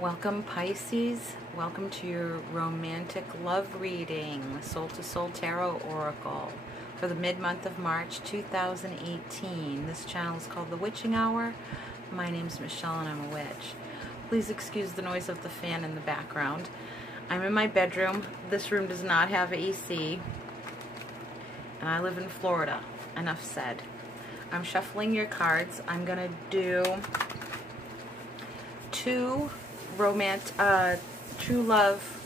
Welcome, Pisces. Welcome to your romantic love reading, Soul to Soul Tarot Oracle for the mid-month of March 2018. This channel is called The Witching Hour. My name's Michelle and I'm a witch. Please excuse the noise of the fan in the background. I'm in my bedroom. This room does not have AC. And I live in Florida. Enough said. I'm shuffling your cards. I'm going to do two true love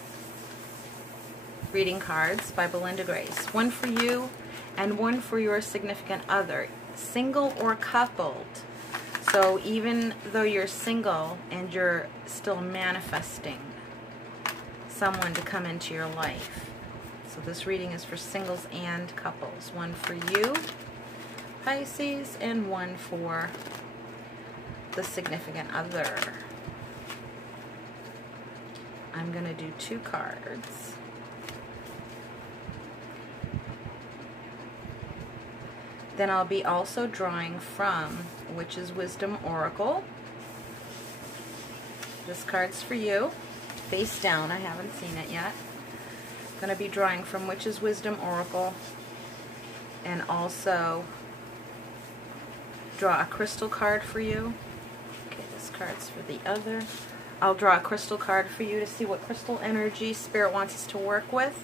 reading cards by Belinda Grace. One for you and one for your significant other, single or coupled. So even though you're single and you're still manifesting someone to come into your life. So this reading is for singles and couples. One for you, Pisces, and one for the significant other. I'm going to do two cards. Then I'll be also drawing from Witch's Wisdom Oracle. This card's for you. Face down. I haven't seen it yet. I'm going to be drawing from Witch's Wisdom Oracle and also draw a crystal card for you. Okay, this card's for the other. I'll draw a crystal card for you to see what crystal energy Spirit wants us to work with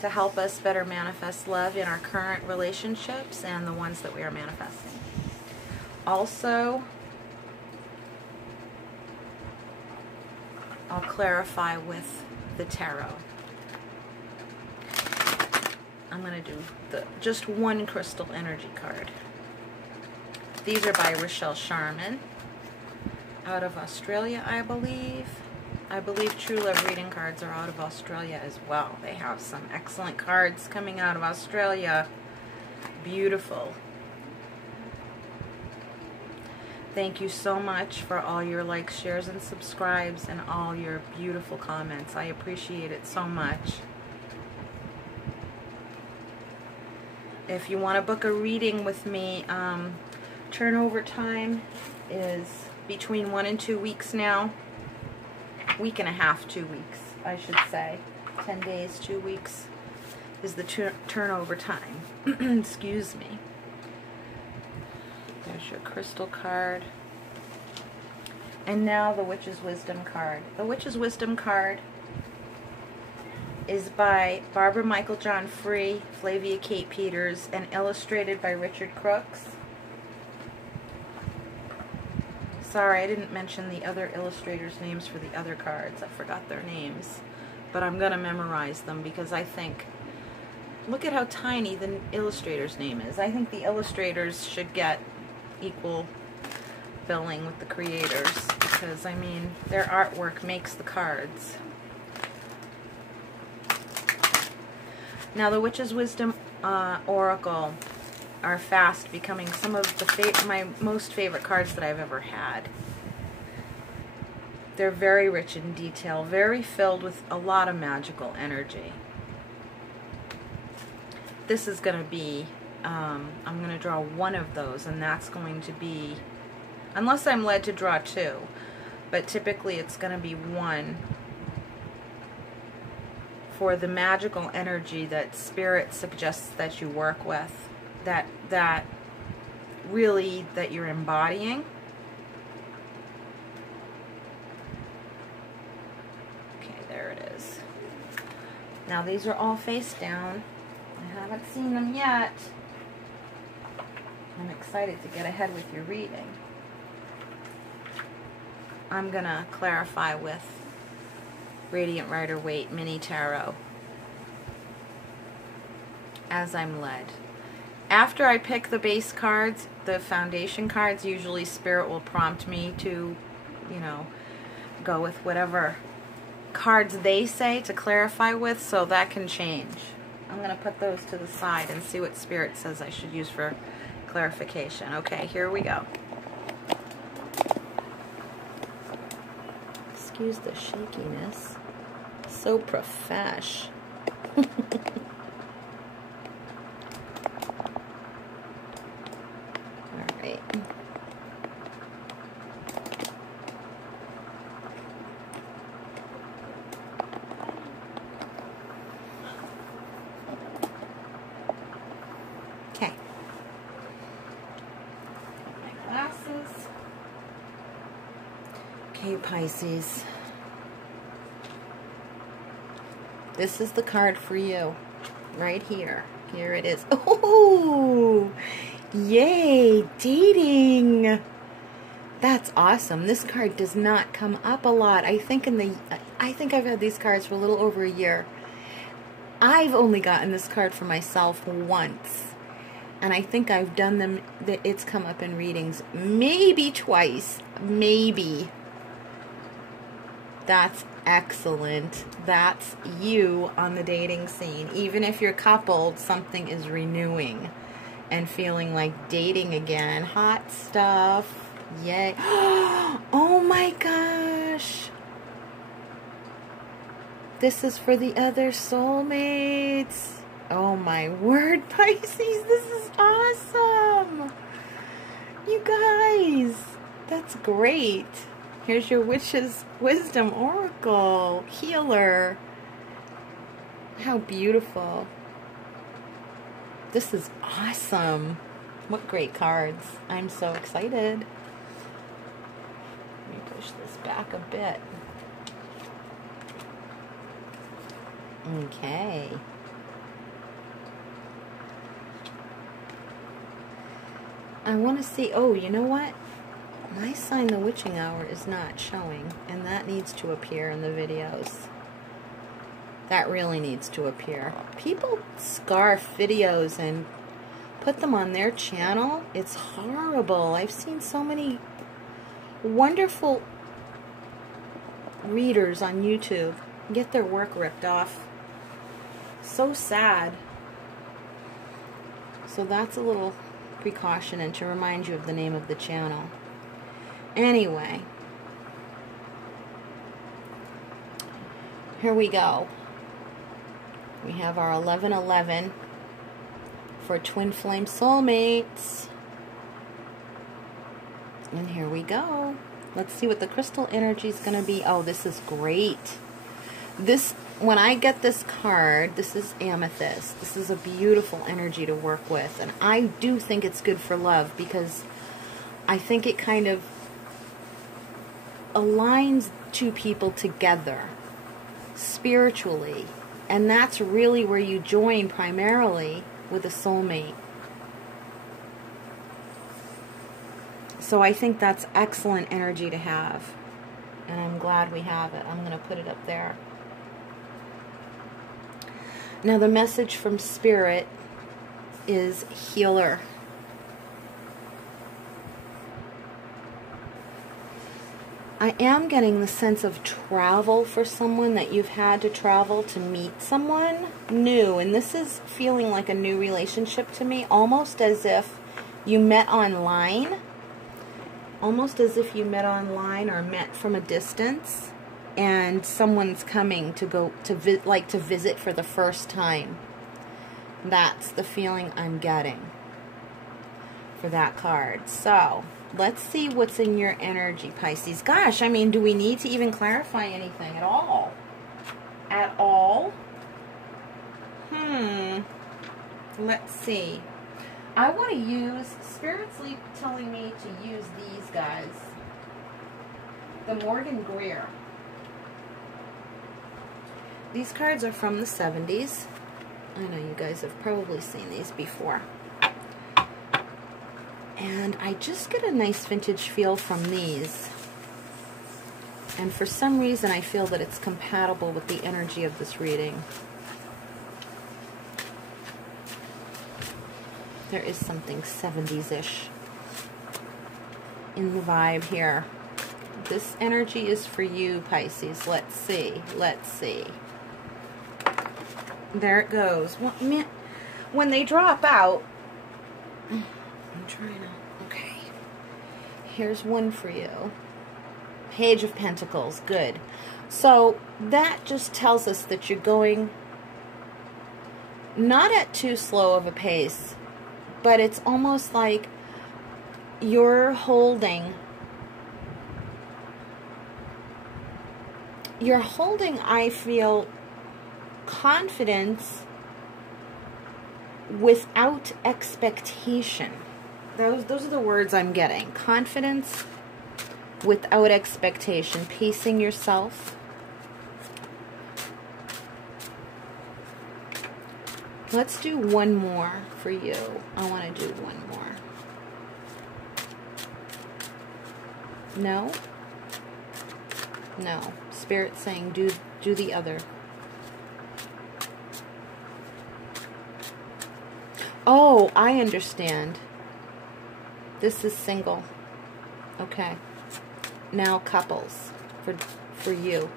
to help us better manifest love in our current relationships and the ones that we are manifesting. Also, I'll clarify with the tarot. I'm going to do just one crystal energy card. These are by Rochelle Sharman, out of Australia, I believe. I believe True Love reading cards are out of Australia as well. They have some excellent cards coming out of Australia. Beautiful. Thank you so much for all your likes, shares, and subscribes, and all your beautiful comments. I appreciate it so much. If you want to book a reading with me, turnover time is between 1 and 2 weeks now. Week and a half, 2 weeks, I should say. 10 days, 2 weeks is the turnover time. Excuse me. There's your crystal card. And now the Witch's Wisdom card. The Witch's Wisdom card is by Barbara Michael John Free, Flavia Kate Peters, and illustrated by Richard Crooks. Sorry, I didn't mention the other illustrators' names for the other cards. I forgot their names. But I'm going to memorize them because I think, look at how tiny the illustrator's name is. I think the illustrators should get equal billing with the creators because, I mean, their artwork makes the cards. Now, the Witch's Wisdom Oracle are fast becoming some of my most favorite cards that I've ever had. They're very rich in detail, very filled with a lot of magical energy. This is going to be, I'm going to draw one of those, and that's going to be, unless I'm led to draw two, but typically it's going to be one for the magical energy that Spirit suggests that you work with. That really that you're embodying. Okay, there it is. Now these are all face down. I haven't seen them yet. I'm excited to get ahead with your reading. I'm gonna clarify with Radiant Rider-Waite Mini Tarot as I'm led. After I pick the base cards, the foundation cards, usually Spirit will prompt me to, you know, go with whatever cards they say to clarify with, so that can change. I'm going to put those to the side and see what Spirit says I should use for clarification. Okay, here we go. Excuse the shakiness. So profesh. Okay, Pisces. This is the card for you. Right here. Here it is. Oh! Yay! Dating! That's awesome. This card does not come up a lot. I think I've had these cards for a little over a year. I've only gotten this card for myself once. And I think I've done them, it's come up in readings maybe twice. Maybe. That's excellent. That's you on the dating scene. Even if you're coupled, something is renewing and feeling like dating again. Hot stuff. Yay. Oh my gosh. This is for the other soulmates. Oh my word, Pisces, this is awesome. You guys, that's great. Here's your Witch's Wisdom Oracle. Healer. How beautiful. This is awesome. What great cards. I'm so excited. Let me push this back a bit. Okay. I want to see, oh, you know what? My sign, the witching hour, is not showing, and that needs to appear in the videos. That really needs to appear. People scarf videos and put them on their channel. It's horrible. I've seen so many wonderful readers on YouTube get their work ripped off. So sad. So that's a little precaution and to remind you of the name of the channel. Anyway, here we go. We have our 1111 for twin flame soulmates. And here we go. Let's see what the crystal energy is going to be. Oh, this is great. This, when I get this card, this is amethyst. This is a beautiful energy to work with. And I do think it's good for love because I think it kind of aligns two people together spiritually. And that's really where you join primarily with a soulmate. So I think that's excellent energy to have. And I'm glad we have it. I'm going to put it up there. Now the message from Spirit is healer. I am getting the sense of travel for someone, that you've had to travel to meet someone new. And this is feeling like a new relationship to me, almost as if you met online. Almost as if you met online or met from a distance. And someone's coming to go to visit for the first time. That's the feeling I'm getting for that card. So let's see what's in your energy, Pisces. Gosh, I mean, do we need to even clarify anything at all? At all? Let's see. I want to use, Spirit's telling me to use these guys. The Morgan Greer. These cards are from the 70s. I know you guys have probably seen these before. And I just get a nice vintage feel from these. And for some reason I feel that it's compatible with the energy of this reading. There is something 70s-ish in the vibe here. This energy is for you, Pisces. Let's see. Let's see. There it goes. Well, man, when they drop out, I'm trying to, okay. Here's one for you. Page of Pentacles. Good. So that just tells us that you're going not at too slow of a pace, but it's almost like you're holding, I feel, confidence without expectation. Those are the words I'm getting. Confidence without expectation, pacing yourself. Let's do one more for you. I want to do one more. No? No. Spirit's saying do the other. Oh, I understand. This is single. Okay. Now couples for you,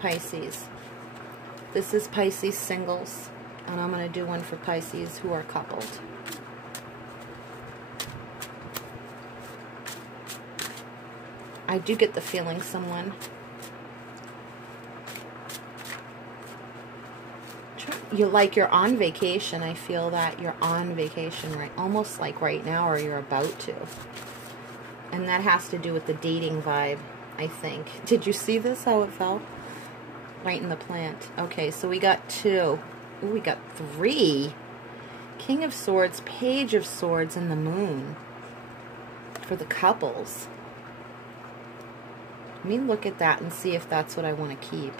Pisces. This is Pisces singles, and I'm going to do one for Pisces who are coupled. I do get the feeling someone. You're on vacation. I feel that you're on vacation, right? Almost like right now, or you're about to. And that has to do with the dating vibe, I think. Did you see this, how it fell? Right in the plant. Okay, so we got 2. Ooh, we got 3. King of Swords, Page of Swords, and the Moon. For the couples. Let me look at that and see if that's what I want to keep.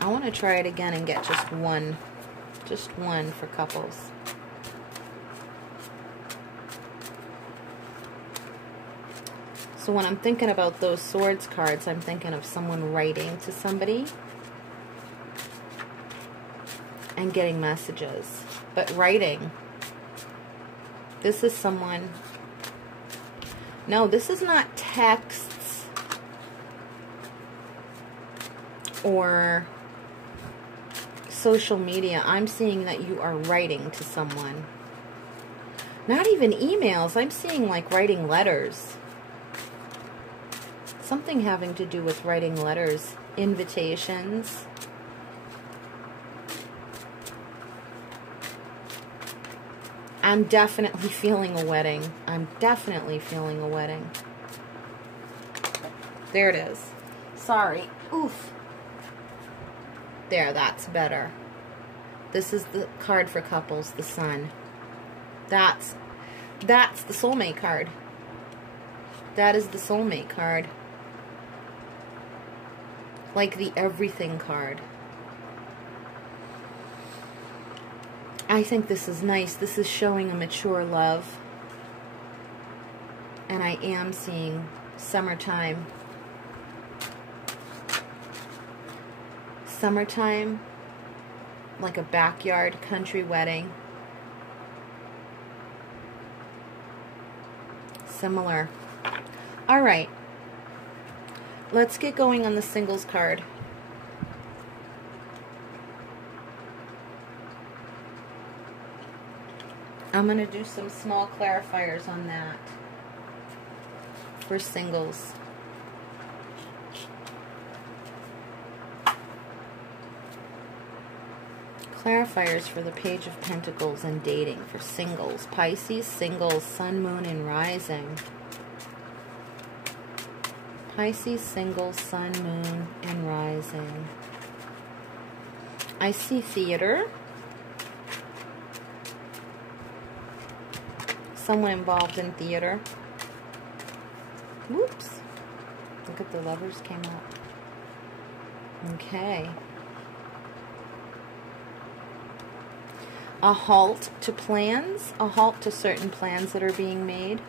I want to try it again and get just one for couples. So when I'm thinking about those swords cards, I'm thinking of someone writing to somebody and getting messages. But writing, this is someone, no, this is not texts or social media. I'm seeing that you are writing to someone. Not even emails. I'm seeing like writing letters. Something having to do with writing letters, invitations. I'm definitely feeling a wedding. I'm definitely feeling a wedding. There it is. Sorry. Oof. There, that's better. This is the card for couples, the Sun. That's the soulmate card. That is the soulmate card. Like the everything card. I think this is nice. This is showing a mature love. And I am seeing summertime. Summertime, like a backyard country wedding. Similar. All right. Let's get going on the singles card. I'm going to do some small clarifiers on that for singles. Clarifiers for the Page of Pentacles and dating for singles. Pisces, singles, Sun, Moon, and Rising. Pisces, singles, Sun, Moon, and Rising. I see theater. Someone involved in theater. Whoops. Look at the Lovers came up. Okay. A halt to plans. A halt to certain plans that are being made.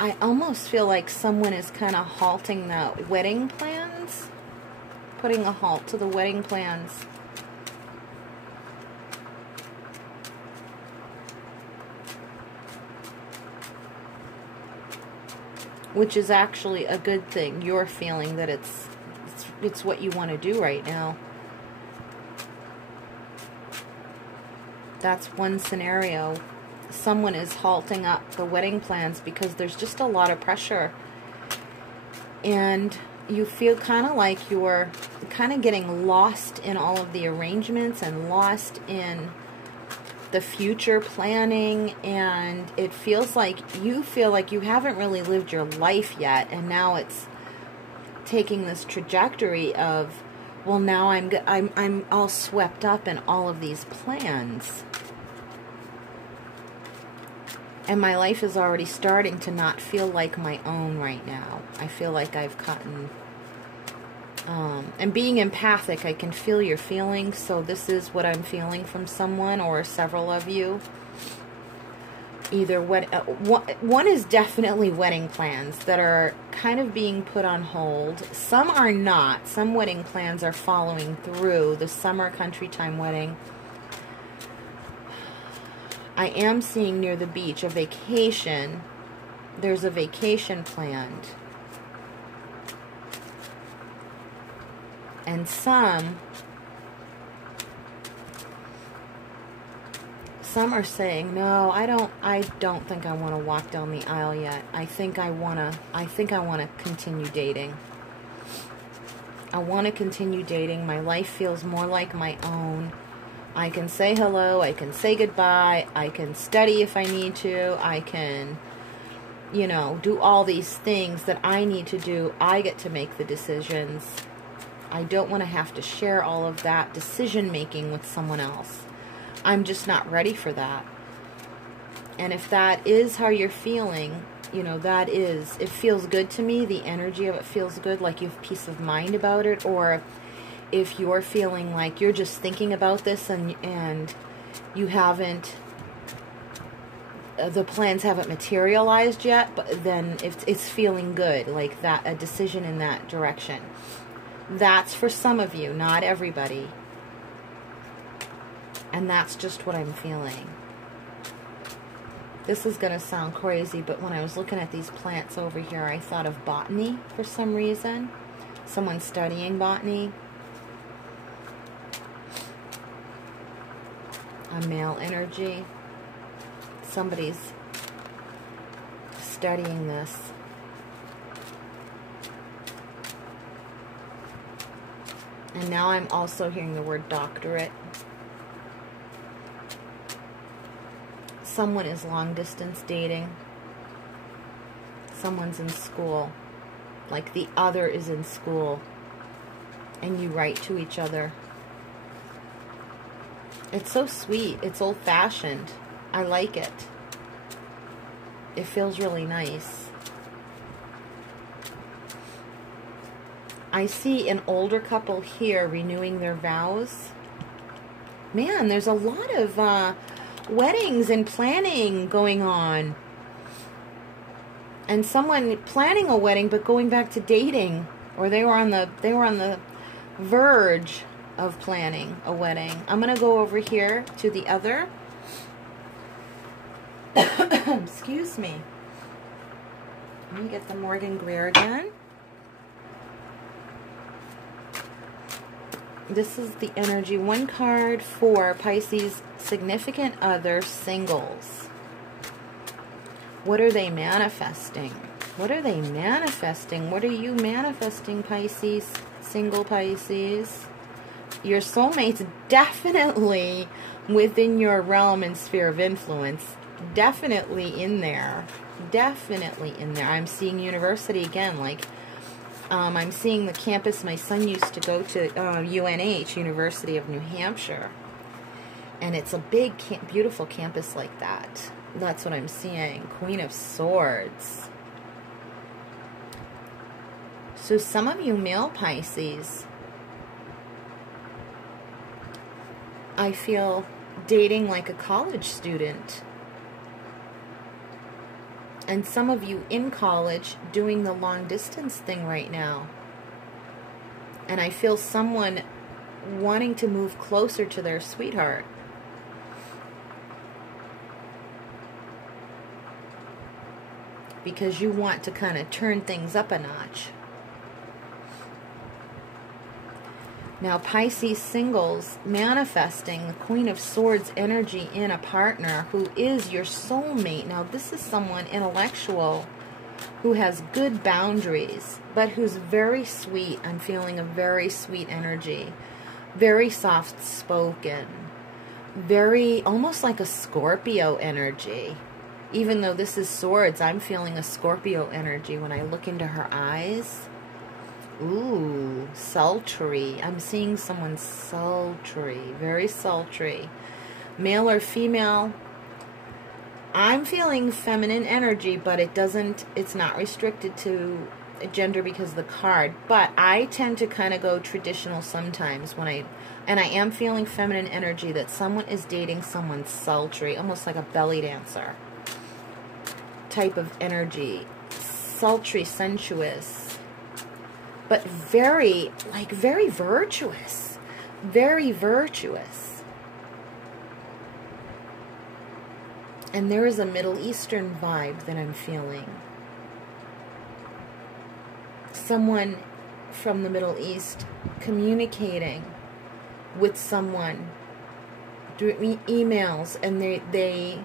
I almost feel like someone is kind of halting the wedding plans. Putting a halt to the wedding plans. Which is actually a good thing. You're feeling that it's what you want to do right now. That's one scenario. Someone is halting up the wedding plans because there's just a lot of pressure. And you feel kind of like you're kind of getting lost in all of the arrangements and lost in the future planning, and it feels like you feel like you haven't really lived your life yet, and now it's taking this trajectory of, well, now I'm all swept up in all of these plans. And my life is already starting to not feel like my own right now. I feel like I've gotten... and being empathic, I can feel your feelings. So this is what I'm feeling from someone or several of you. Either one is definitely wedding plans that are kind of being put on hold. Some are not. Some wedding plans are following through. The summer country time wedding. I am seeing near the beach a vacation. There's a vacation planned. And some are saying, no, I don't think I want to walk down the aisle yet. I think I want to continue dating. I want to continue dating. My life feels more like my own. I can say hello, I can say goodbye, I can study if I need to, I can, you know, do all these things that I need to do. I get to make the decisions. I don't want to have to share all of that decision making with someone else. I'm just not ready for that. And if that is how you're feeling, you know, it feels good to me. The energy of it feels good, like you have peace of mind about it. Or if you're feeling like you're just thinking about this and you haven't, the plans haven't materialized yet, but then it's feeling good, like that, a decision in that direction. That's for some of you, not everybody. And that's just what I'm feeling. This is going to sound crazy, but when I was looking at these plants over here, I thought of botany for some reason. Someone studying botany. A male energy. Somebody's studying this. And now I'm also hearing the word doctorate. Someone is long distance dating. Someone's in school. Like the other is in school. And you write to each other. It's so sweet. It's old-fashioned. I like it. It feels really nice. I see an older couple here renewing their vows. Man, there's a lot of weddings and planning going on. And someone planning a wedding but going back to dating, or they were on the verge of planning a wedding. I'm going to go over here to the other. Excuse me. Let me get the Morgan Greer again. This is the energy. One card for Pisces, significant other, singles. What are they manifesting? What are they manifesting? What are you manifesting, Pisces? Single Pisces. Your soulmate's definitely within your realm and sphere of influence. Definitely in there. Definitely in there. I'm seeing university again. Like, I'm seeing the campus my son used to go to, UNH, University of New Hampshire. And it's a big, beautiful campus like that. That's what I'm seeing. Queen of Swords. So some of you male Pisces, I feel dating like a college student. And some of you in college doing the long distance thing right now. And I feel someone wanting to move closer to their sweetheart. Because you want to kind of turn things up a notch. Now, Pisces singles, manifesting the Queen of Swords energy in a partner who is your soulmate. Now, this is someone intellectual who has good boundaries, but who's very sweet. I'm feeling a very sweet energy. Very soft-spoken. Very, almost like a Scorpio energy. Even though this is swords, I'm feeling a Scorpio energy when I look into her eyes. Ooh, sultry. I'm seeing someone sultry. Very sultry. Male or female. I'm feeling feminine energy, but it's not restricted to gender because of the card. But I tend to kind of go traditional sometimes and I am feeling feminine energy, that someone is dating someone sultry, almost like a belly dancer type of energy. Sultry, sensuous, but very virtuous. Very virtuous. And there is a Middle Eastern vibe that I'm feeling. Someone from the Middle East communicating with someone through emails, and they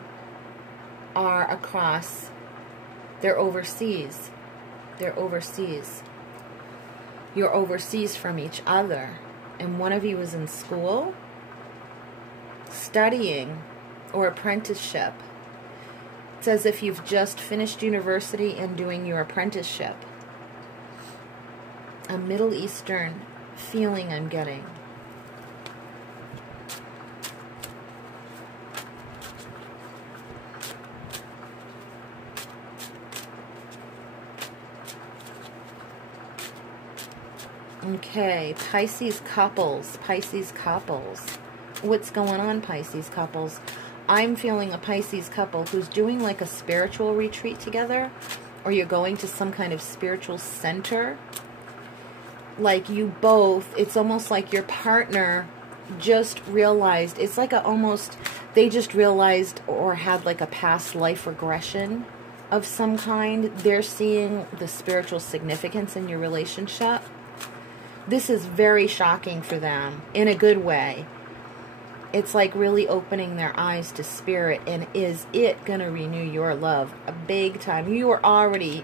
are across, they're overseas. They're overseas. You're overseas from each other. And one of you is in school, studying, or apprenticeship. It's as if you've just finished university and doing your apprenticeship. A Middle Eastern feeling I'm getting. Okay, Pisces couples. Pisces couples. What's going on, Pisces couples? I'm feeling a Pisces couple who's doing like a spiritual retreat together, or you're going to some kind of spiritual center. Like you both, it's almost like your partner just realized, it's like they just realized or had like a past life regression of some kind. They're seeing the spiritual significance in your relationship. This is very shocking for them in a good way. It's like really opening their eyes to spirit. And is it going to renew your love a big time? You are already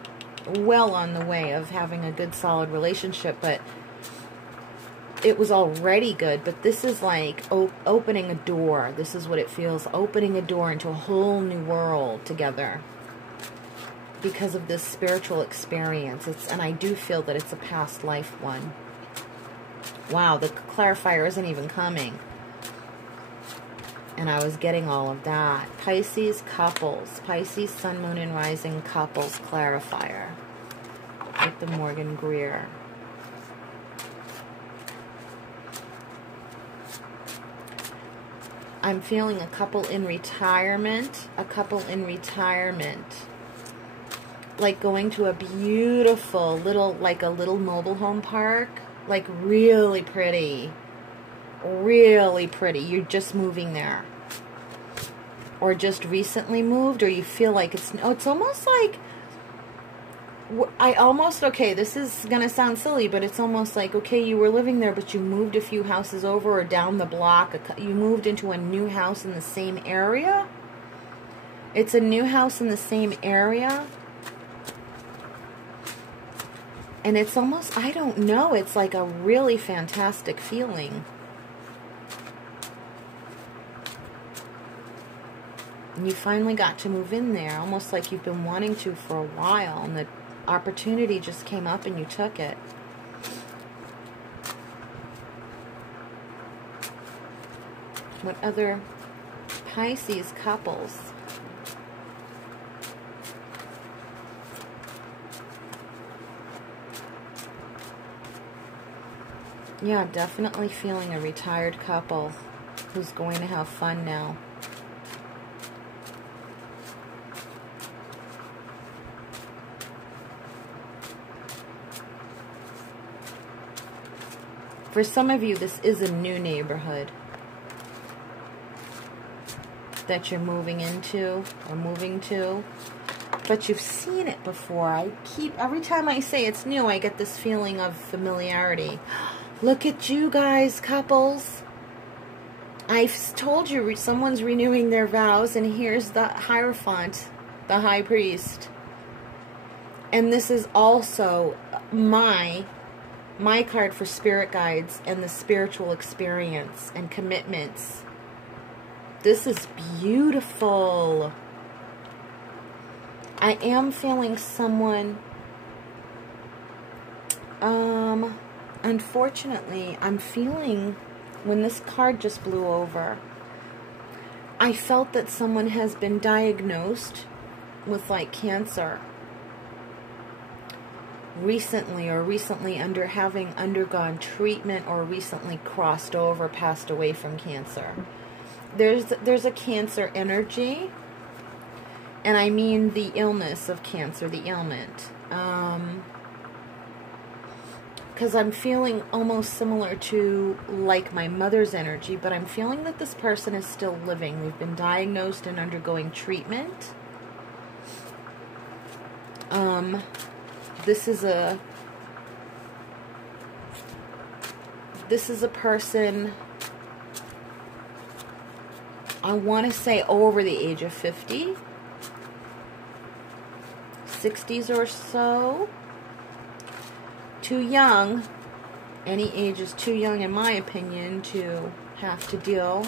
well on the way of having a good solid relationship, but it was already good. But this is like opening a door. This is what it feels, opening a door into a whole new world together because of this spiritual experience. And I do feel that it's a past life one. Wow, the clarifier isn't even coming. And I was getting all of that. Pisces couples. Pisces, sun, moon, and rising couples clarifier. With the Morgan Greer. I'm feeling a couple in retirement. A couple in retirement. Like going to a beautiful little, like a little mobile home park. Like really pretty. Really pretty. You're just moving there. Or just recently moved, or you feel like it's almost like, okay, this is going to sound silly, but it's almost like, okay, you were living there, but you moved a few houses over or down the block. You moved into a new house in the same area. It's a new house in the same area. And it's almost, I don't know, it's like a really fantastic feeling. And you finally got to move in there, almost like you've been wanting to for a while, and the opportunity just came up and you took it. What other Pisces couples? Yeah, definitely feeling a retired couple who's going to have fun now. For some of you, this is a new neighborhood that you're moving into or moving to. But you've seen it before. Every time I say it's new, I get this feeling of familiarity. Look at you guys, couples. I've told you someone's renewing their vows, and here's the Hierophant, the High Priest. And this is also my card for spirit guides and the spiritual experience and commitments. This is beautiful. I am feeling someone, unfortunately, I'm feeling, when this card just blew over, I felt that someone has been diagnosed with like cancer recently, or recently having undergone treatment, or recently crossed over, passed away from cancer. There's a cancer energy, and I mean the illness of cancer, the ailment. Because I'm feeling almost similar to like my mother's energy, but I'm feeling that this person is still living. They've been diagnosed and undergoing treatment. This is a person, I want to say over the age of 50, 60s or so. Too young. Any age is too young, in my opinion, to have to deal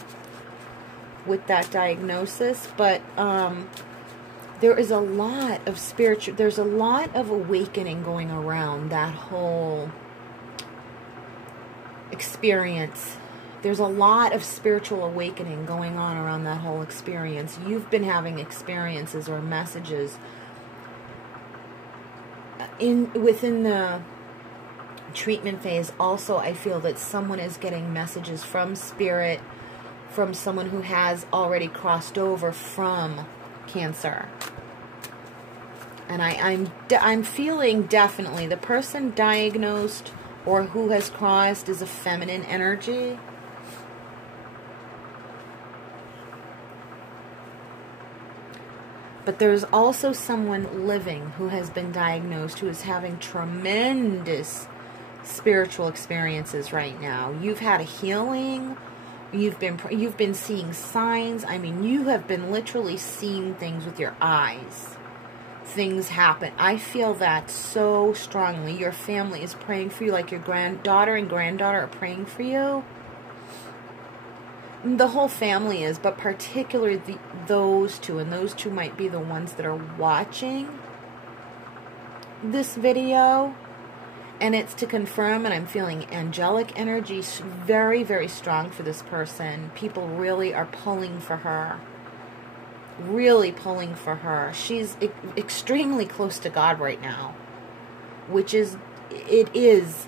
with that diagnosis. But there is a lot of there's a lot of awakening going around that whole experience. There's a lot of spiritual awakening going on around that whole experience. You've been having experiences or messages within the treatment phase. Also, I feel that someone is getting messages from spirit, from someone who has already crossed over from cancer. And I'm feeling definitely the person diagnosed or who has crossed is a feminine energy. But there's also someone living who has been diagnosed, who is having tremendous spiritual experiences right now. You've had a healing. You've been seeing signs. I mean, you have been literally seeing things with your eyes. Things happen. I feel that so strongly. Your family is praying for you, like your granddaughter and granddaughter are praying for you. The whole family is, but particularly those two, and those two might be the ones that are watching this video. And it's to confirm, and I'm feeling angelic energy very, very strong for this person. People really are pulling for her. Really pulling for her. She's extremely close to God right now. Which is, it is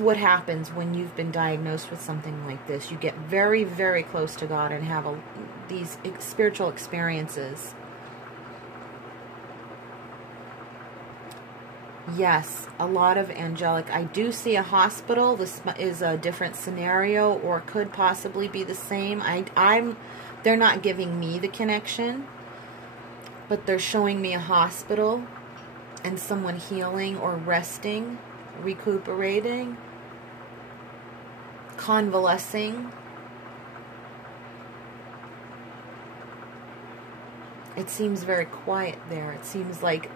what happens when you've been diagnosed with something like this. You get very, very close to God and have these spiritual experiences. Yes, a lot of angelic. I do see a hospital. This is a different scenario, or could possibly be the same. They're not giving me the connection, but they're showing me a hospital and someone healing or resting, recuperating, convalescing. It seems very quiet there. It seems like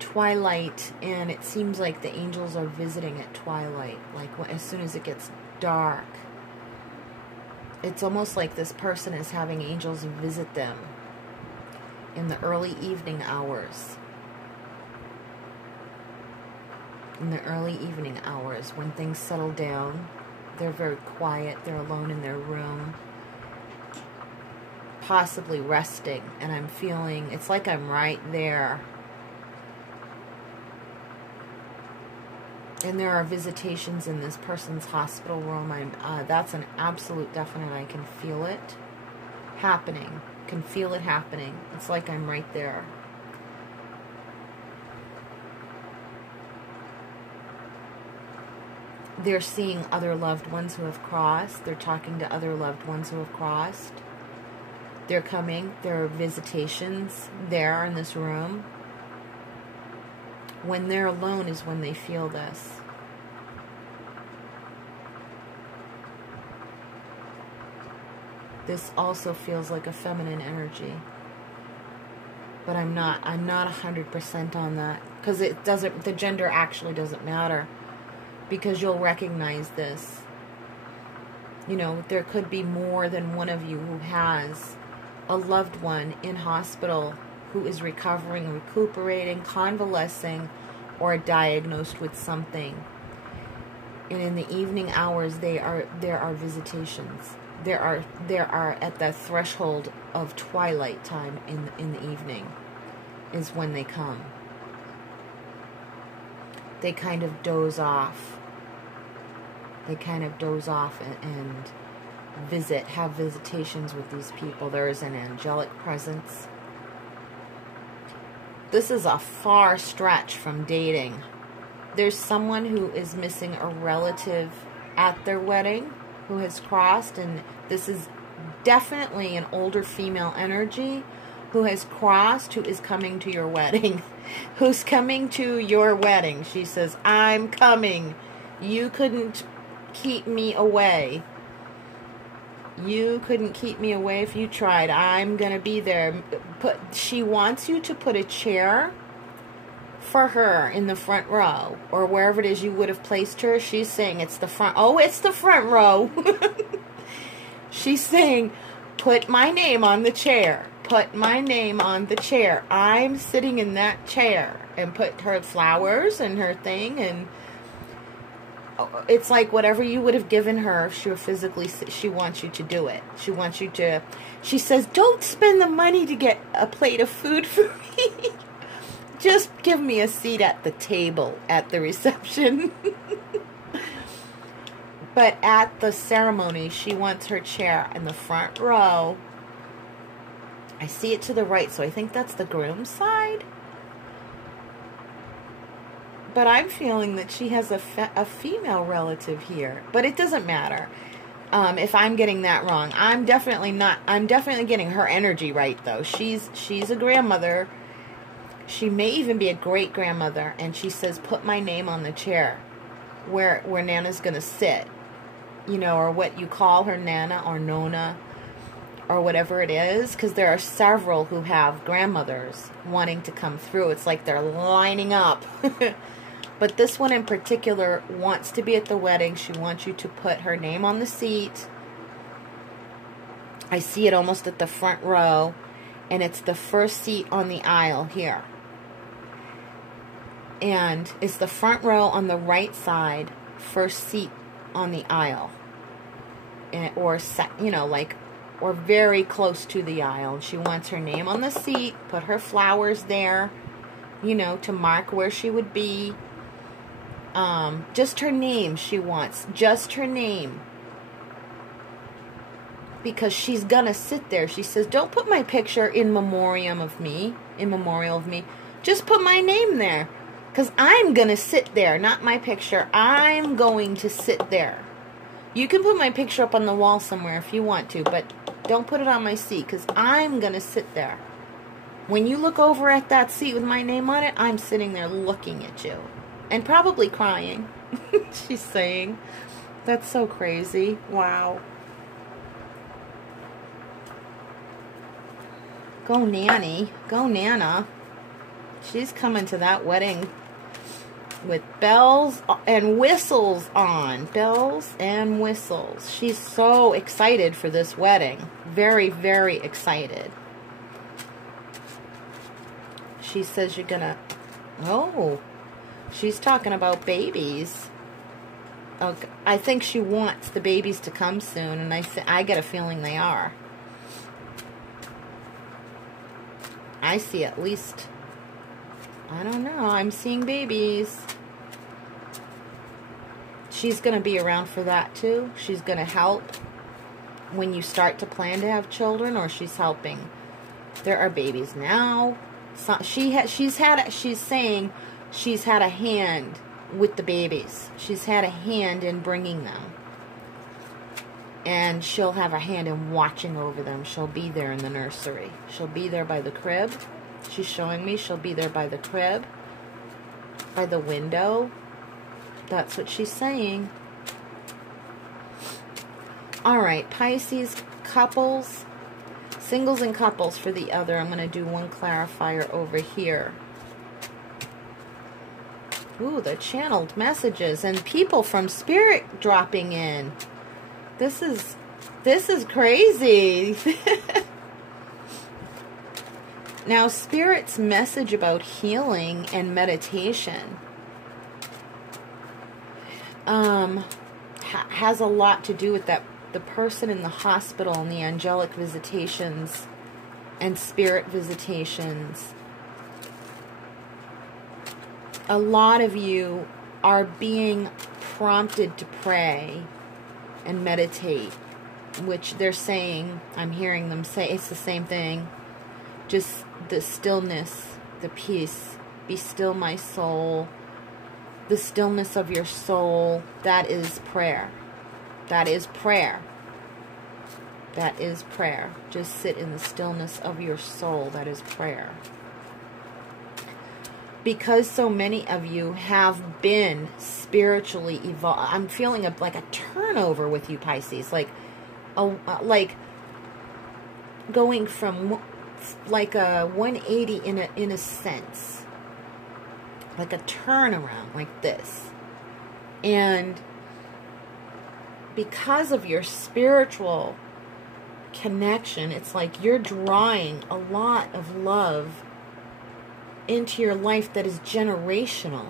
twilight, and it seems like the angels are visiting at twilight, like as soon as it gets dark. It's almost like this person is having angels visit them in the early evening hours. In the early evening hours, when things settle down, they're very quiet, they're alone in their room, possibly resting, and I'm feeling, it's like I'm right there. And there are visitations in this person's hospital room. That's an absolute definite. I can feel it happening. Can feel it happening. It's like I'm right there. They're seeing other loved ones who have crossed. They're talking to other loved ones who have crossed. They're coming. There are visitations there in this room. When they're alone is when they feel this. This also feels like a feminine energy. But I'm not 100% on that, because the gender actually doesn't matter, because you'll recognize this. You know, there could be more than one of you who has a loved one in hospital who is recovering, recuperating, convalescing, or diagnosed with something. And in the evening hours, there are visitations. there are at the threshold of twilight time in the evening is when they come. They kind of doze off. They kind of doze off and have visitations with these people. There is an angelic presence. This is a far stretch from dating. There's someone who is missing a relative at their wedding who has crossed, and this is definitely an older female energy who has crossed, who is coming to your wedding. Who's coming to your wedding. She says, I'm coming. You couldn't keep me away. You couldn't keep me away if you tried. I'm going to be there. She wants you to put a chair for her in the front row, or wherever it is you would have placed her. She's saying it's the front. Oh, it's the front row. She's saying, put my name on the chair. Put my name on the chair. I'm sitting in that chair. And put her flowers and her thing, and it's like whatever you would have given her if she were physically sick, she wants you to do it. She wants you to, she says, don't spend the money to get a plate of food for me. Just give me a seat at the table at the reception. But at the ceremony, she wants her chair in the front row. I see it to the right, so I think that's the groom's side. But I'm feeling that she has a female relative here. But it doesn't matter if I'm getting that wrong. I'm definitely getting her energy right, though. She's a grandmother. She may even be a great-grandmother. And she says, put my name on the chair where Nana's going to sit. You know, or what you call her, Nana or Nona, or whatever it is. Because there are several who have grandmothers wanting to come through. It's like they're lining up. But this one in particular wants to be at the wedding. She wants you to put her name on the seat. I see it almost at the front row. And it's the first seat on the aisle here. And it's the front row on the right side. First seat on the aisle. And, or very close to the aisle. And she wants her name on the seat. Put her flowers there. You know, to mark where she would be. Just her name she wants. Just her name. Because she's gonna sit there. She says, don't put my picture in memorial of me. Just put my name there. Because I'm gonna sit there. Not my picture. I'm going to sit there. You can put my picture up on the wall somewhere if you want to. But don't put it on my seat. Because I'm gonna sit there. When you look over at that seat with my name on it, I'm sitting there looking at you. And probably crying. She's saying. That's so crazy. Wow. Go Nanny. Go Nana. She's coming to that wedding with bells and whistles on. Bells and whistles. She's so excited for this wedding. Very, very excited. She says you're gonna... Oh... She's talking about babies. Okay. I think she wants the babies to come soon, and I get a feeling they are. I see at least, I don't know, I'm seeing babies. She's going to be around for that too. She's going to help when you start to plan to have children, or she's helping. There are babies now. So she's saying she's had a hand with the babies. She's had a hand in bringing them. And she'll have a hand in watching over them. She'll be there in the nursery. She'll be there by the crib. She's showing me she'll be there by the crib. By the window. That's what she's saying. Alright, Pisces couples. Singles and couples for the other. I'm going to do one clarifier over here. Ooh, the channeled messages and people from Spirit dropping in. This is crazy. Now, Spirit's message about healing and meditation has a lot to do with that the person in the hospital and the angelic visitations and spirit visitations, a lot of you are being prompted to pray and meditate, which they're saying, I'm hearing them say, it's the same thing. Just the stillness, the peace. Be still, my soul. The stillness of your soul, that is prayer. That is prayer. That is prayer. Just sit in the stillness of your soul. That is prayer. Because so many of you have been spiritually evolved, I'm feeling like a turnover with you, Pisces. Like going from like a 180 in a sense. Like a turnaround, like this. And because of your spiritual connection, it's like you're drawing a lot of love into your life that is generational.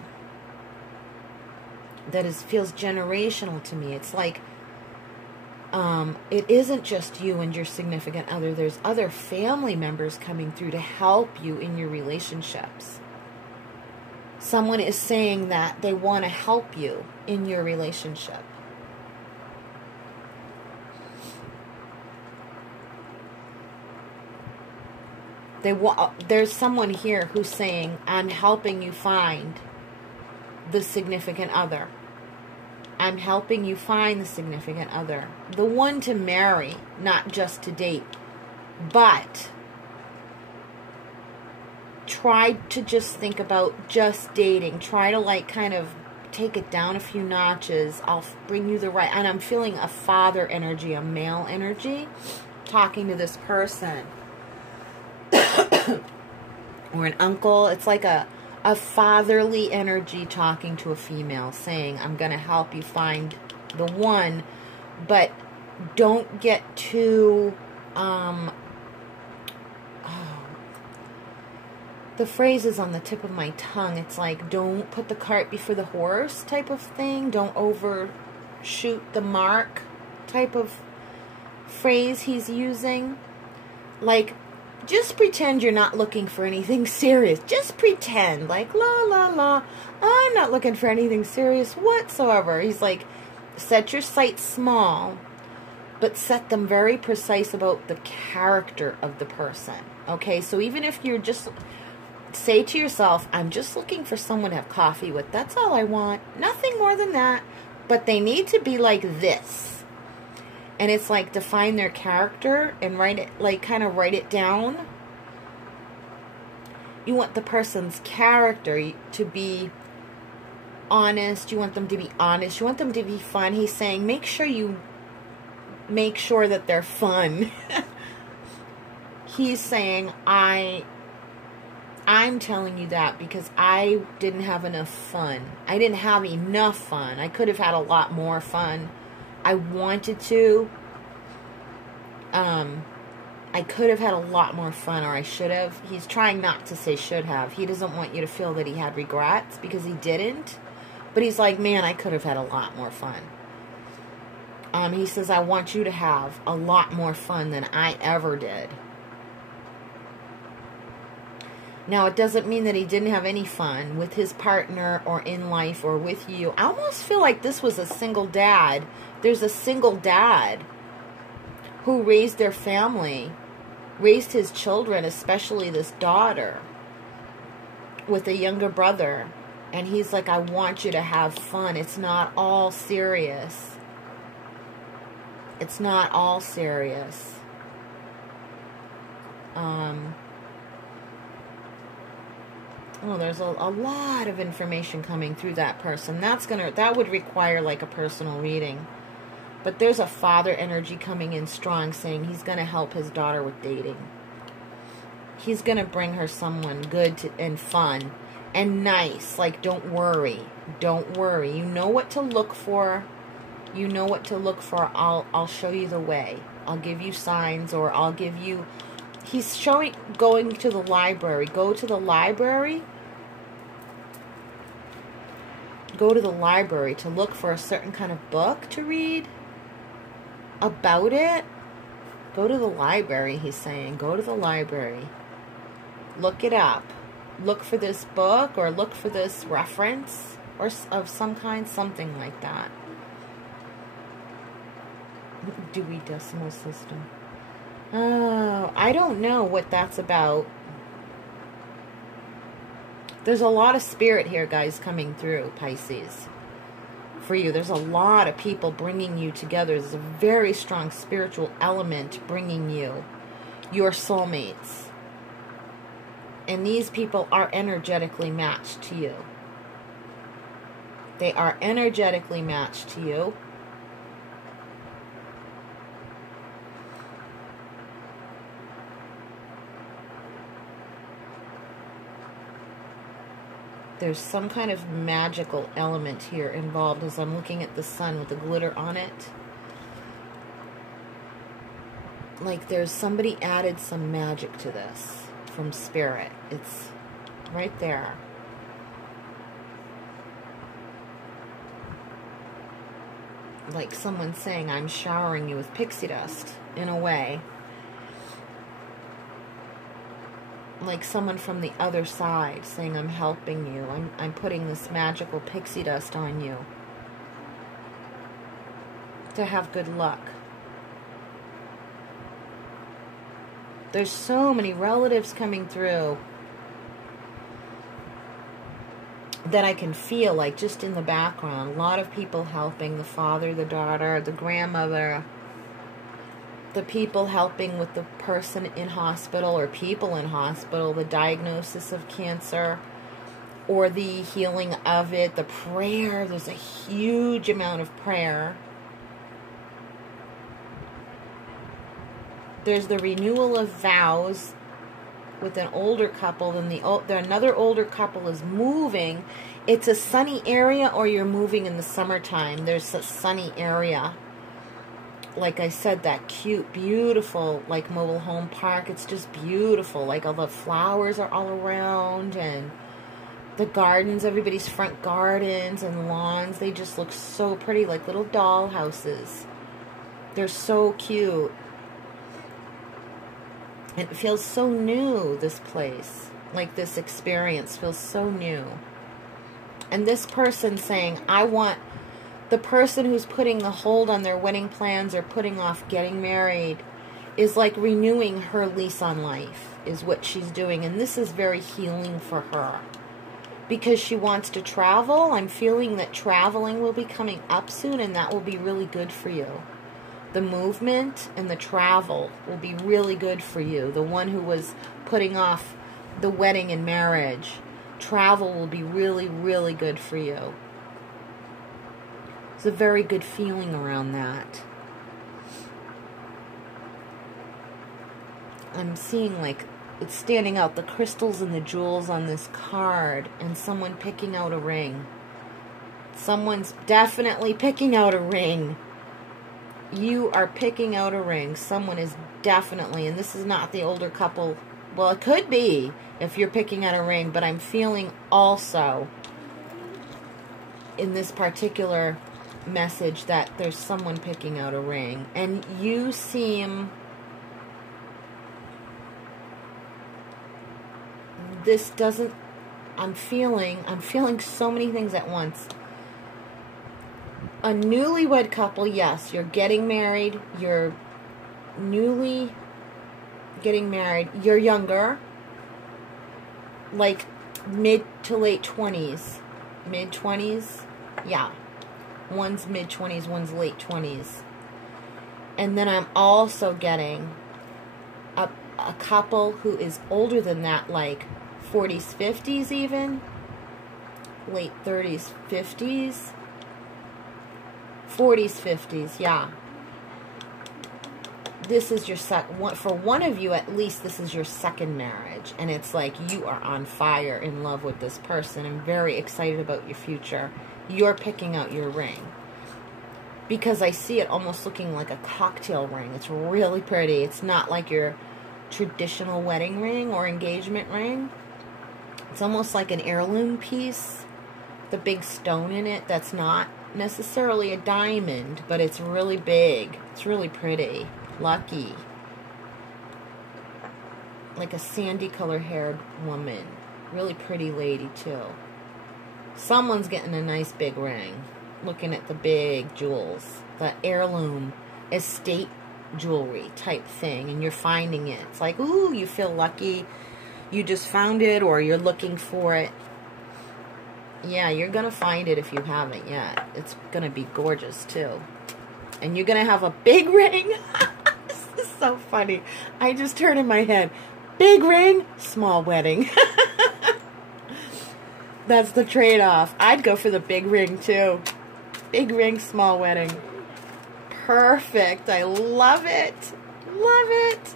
That feels generational to me. It's like it isn't just you and your significant other. There's other family members coming through to help you in your relationships. Someone is saying that they want to help you in your relationship. There's someone here who's saying, I'm helping you find the significant other. I'm helping you find the significant other. The one to marry, not just to date. But try to just think about just dating. Try to like kind of take it down a few notches. I'll bring you the right. And I'm feeling a father energy, a male energy, talking to this person. Or an uncle. It's like a fatherly energy talking to a female, saying, I'm going to help you find the one, but don't get too, the phrase is on the tip of my tongue. It's like, don't put the cart before the horse type of thing. Don't overshoot the mark type of phrase he's using. Like, just pretend you're not looking for anything serious. Just pretend. Like, la, la, la. I'm not looking for anything serious whatsoever. He's like, set your sights small, but set them very precise about the character of the person. Okay, so even if you're just, say to yourself, I'm just looking for someone to have coffee with. That's all I want. Nothing more than that. But they need to be like this. And it's like define their character and write it, like kind of write it down. You want the person's character to be honest. You want them to be honest. You want them to be fun. He's saying make sure that they're fun. He's saying I'm telling you that because I didn't have enough fun. I didn't have enough fun. I could have had a lot more fun. I wanted to. I could have had a lot more fun, or I should have. He's trying not to say should have. He doesn't want you to feel that he had regrets because he didn't. But he's like, man, I could have had a lot more fun. He says, I want you to have a lot more fun than I ever did. Now, it doesn't mean that he didn't have any fun with his partner or in life or with you. I almost feel like this was a single dad. There's a single dad who raised their family, raised his children, especially this daughter, with a younger brother. And he's like, I want you to have fun. It's not all serious. It's not all serious. Oh, there's a lot of information coming through that person. That would require like a personal reading. But there's a father energy coming in strong saying he's going to help his daughter with dating. He's going to bring her someone good and fun and nice. Like, don't worry. Don't worry. You know what to look for. You know what to look for. I'll show you the way. I'll give you signs, or I'll give you... He's showing going to the library. Go to the library. Go to the library to look for a certain kind of book to read. about it, go to the library, he's saying. Go to the library. Look it up. Look for this book or look for this reference or of some kind, something like that. Dewey Decimal System. Oh, I don't know what that's about. There's a lot of spirit here, guys, coming through, Pisces. For you, there's a lot of people bringing you together. There's a very strong spiritual element bringing you your soulmates. And these people are energetically matched to you. They are energetically matched to you. There's some kind of magical element here involved as I'm looking at the sun with the glitter on it. Like there's somebody added some magic to this from spirit. It's right there. Like someone saying, I'm showering you with pixie dust, in a way. Like someone from the other side saying, I'm helping you. I'm putting this magical pixie dust on you to have good luck. There's so many relatives coming through that I can feel, like, just in the background. A lot of people helping, the father, the daughter, the grandmother, the people helping with the person in hospital or people in hospital, the diagnosis of cancer or the healing of it, the prayer. There's a huge amount of prayer. There's the renewal of vows with an older couple, and another older couple is moving. It's a sunny area, or you're moving in the summertime. There's a sunny area. Like I said, that cute, beautiful, like mobile home park. It's just beautiful. Like all the flowers are all around, and the gardens, everybody's front gardens and lawns, they just look so pretty, like little doll houses. They're so cute. It feels so new, this place. Like this experience feels so new. And this person saying, I want... The person who's putting the hold on their wedding plans or putting off getting married is like renewing her lease on life, is what she's doing. And this is very healing for her. Because she wants to travel. I'm feeling that traveling will be coming up soon, and that will be really good for you. The movement and the travel will be really good for you. The one who was putting off the wedding and marriage, travel will be really, really good for you. It's a very good feeling around that. I'm seeing, like, it's standing out, the crystals and the jewels on this card, and someone picking out a ring. Someone's definitely picking out a ring. You are picking out a ring. Someone is definitely, and this is not the older couple. Well, it could be if you're picking out a ring, but I'm feeling also in this particular message that there's someone picking out a ring. And you seem... This doesn't... I'm feeling so many things at once. A newlywed couple, yes, you're getting married, you're newly getting married, you're younger, like mid to late 20s, mid-20s, yeah, one's mid-20s, one's late 20s, and then I'm also getting a couple who is older than that, like 40s, 50s even, late 30s, 50s, 40s, 50s, yeah. This is your for one of you at least, this is your second marriage. And it's like you are on fire in love with this person and very excited about your future. You're picking out your ring. Because I see it almost looking like a cocktail ring. It's really pretty. It's not like your traditional wedding ring or engagement ring. It's almost like an heirloom piece. The big stone in it that's not necessarily a diamond, but it's really big. It's really pretty. Lucky. Like a sandy color haired woman. Really pretty lady too. Someone's getting a nice big ring. Looking at the big jewels. The heirloom estate jewelry type thing. And you're finding it. It's like, ooh, you feel lucky. You just found it or you're looking for it. Yeah, you're going to find it if you haven't yet. It's going to be gorgeous too. And you're going to have a big ring. This is so funny. I just heard in my head, big ring, small wedding. That's the trade-off. I'd go for the big ring too. Big ring, small wedding. Perfect. I love it. Love it.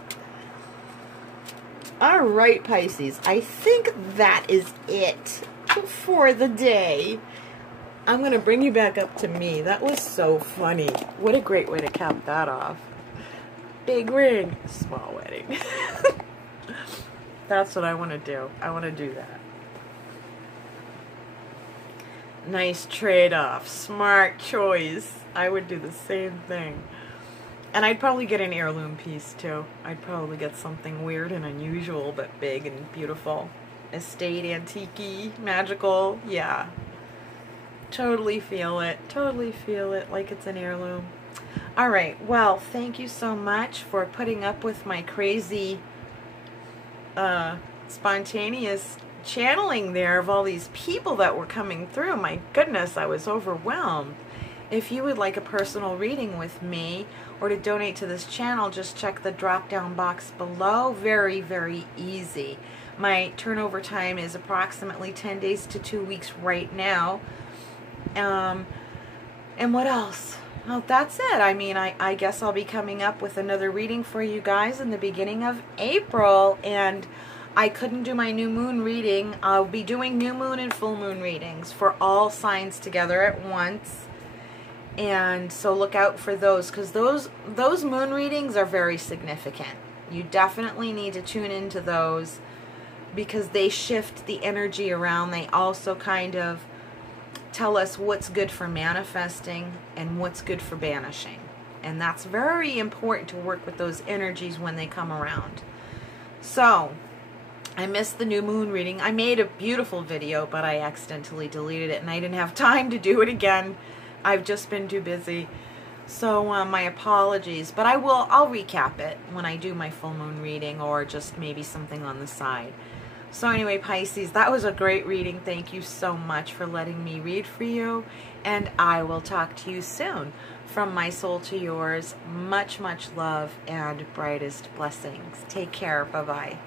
All right, Pisces. I think that is it for the day. I'm going to bring you back up to me. That was so funny. What a great way to cap that off. Big ring, small wedding. That's what I want to do. I want to do that. Nice trade-off. Smart choice. I would do the same thing. And I'd probably get an heirloom piece too. I'd probably get something weird and unusual, but big and beautiful. Estate, antique-y, magical. Yeah. Totally feel it. Totally feel it like it's an heirloom. All right. Well, thank you so much for putting up with my crazy, spontaneous channeling there of all these people that were coming through. My goodness, I was overwhelmed. If you would like a personal reading with me or to donate to this channel, just check the drop-down box below. Very, very easy. My turnover time is approximately 10 days to 2 weeks right now. And what else? Well, that's it. I mean, I guess I'll be coming up with another reading for you guys in the beginning of April. And I couldn't do my new moon reading. I'll be doing new moon and full moon readings for all signs together at once. And so look out for those, because those moon readings are very significant. You definitely need to tune into those because they shift the energy around. They also kind of tell us what's good for manifesting and what's good for banishing. And that's very important to work with those energies when they come around. So I missed the new moon reading. I made a beautiful video, but I accidentally deleted it and I didn't have time to do it again. I've just been too busy. So my apologies, but I'll recap it when I do my full moon reading or just maybe something on the side. So anyway, Pisces, that was a great reading. Thank you so much for letting me read for you. And I will talk to you soon. From my soul to yours, much, much love and brightest blessings. Take care. Bye-bye.